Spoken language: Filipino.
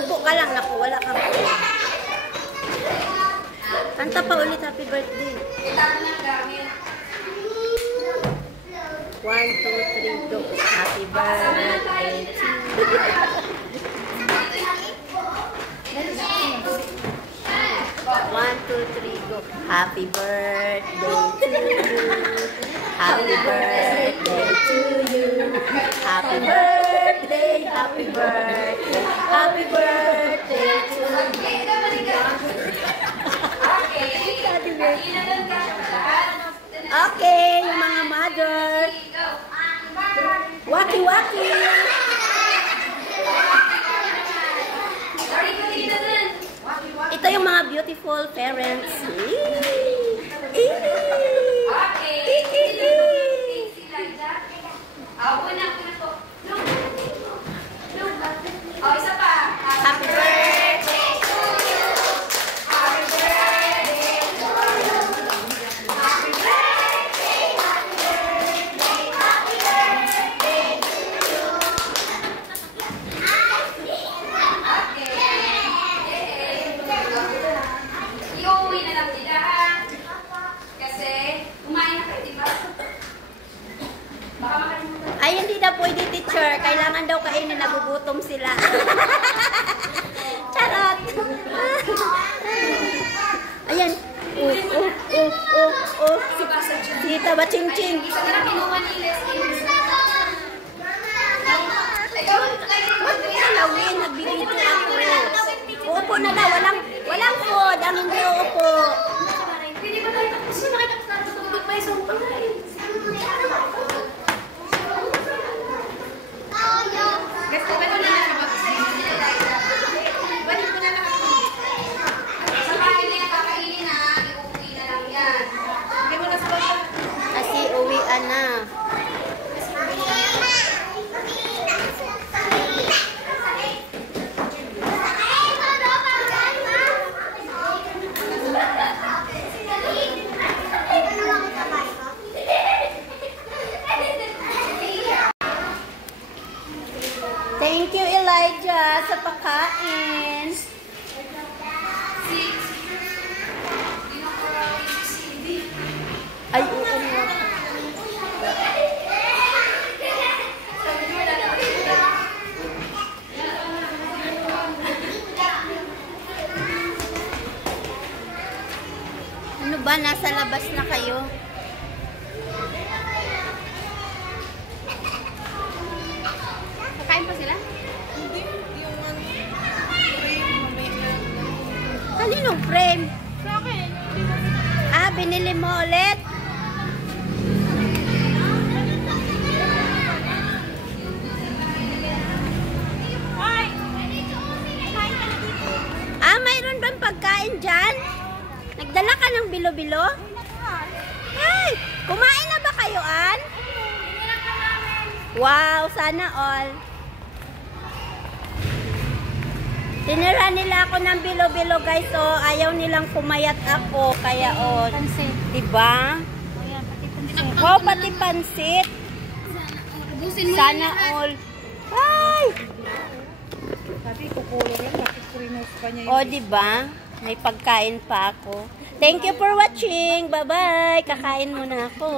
Upo ka lang, naku, wala ka pa. Kanta pa ulit, happy birthday. 1, 2, 3, go. Happy birthday to you. 1, 2, 3, go. Happy birthday to you. Happy birthday to you. Happy birthday, happy birthday. Happy birthday to you. Okay, yung mga mother. Waki-waki. Ito yung mga beautiful parents. Happy birthday to you. Happy birthday to you. Happy birthday, happy birthday, happy birthday to you. Iuwi na lang sila kasi kumain na kayo, diba? Baka makalimutan. Ay, hindi na pwede, teacher. Kailangan daw kainin, nagugutom sila. Charot! Ayan. Dito ba, ching-ching? Huwag mo salawin, nagbibito ako. Uupo na daw, walang food, ang hindi uupo. Pwede ba tayo tapos na makikatutulog pa isang panglain? Gusto ba na siya balik ko na lang ako. Sa bahay na yan, kakainin na. Iuwi na lang yan. Hindi mo na sa baba. Kasi uwian na. Thank you, Elijah, sa pagkain. Ay, oo nga. Ano ba? Nasa labas na kayo? Kakain pa sila? Hindi, yung Kaninong frame? sa akin. Ah, binili mo ulit? Ah, mayroon bang pagkain dyan? Nagdala ka ng bilo-bilo? Ay, kumain na ba kayo, Ann? Wow, sana all. Tinira nila ako ng bilo-bilo, guys. Oh, ayaw nilang pumayat ako. Kaya, oh, diba? Wow, pati pansit. Sana all. Ay! Sabi, kukulo lang. Bakit kurinos pa niya yun? Oh, diba? May pagkain pa ako. Thank you for watching. Bye-bye. Kakain muna ako.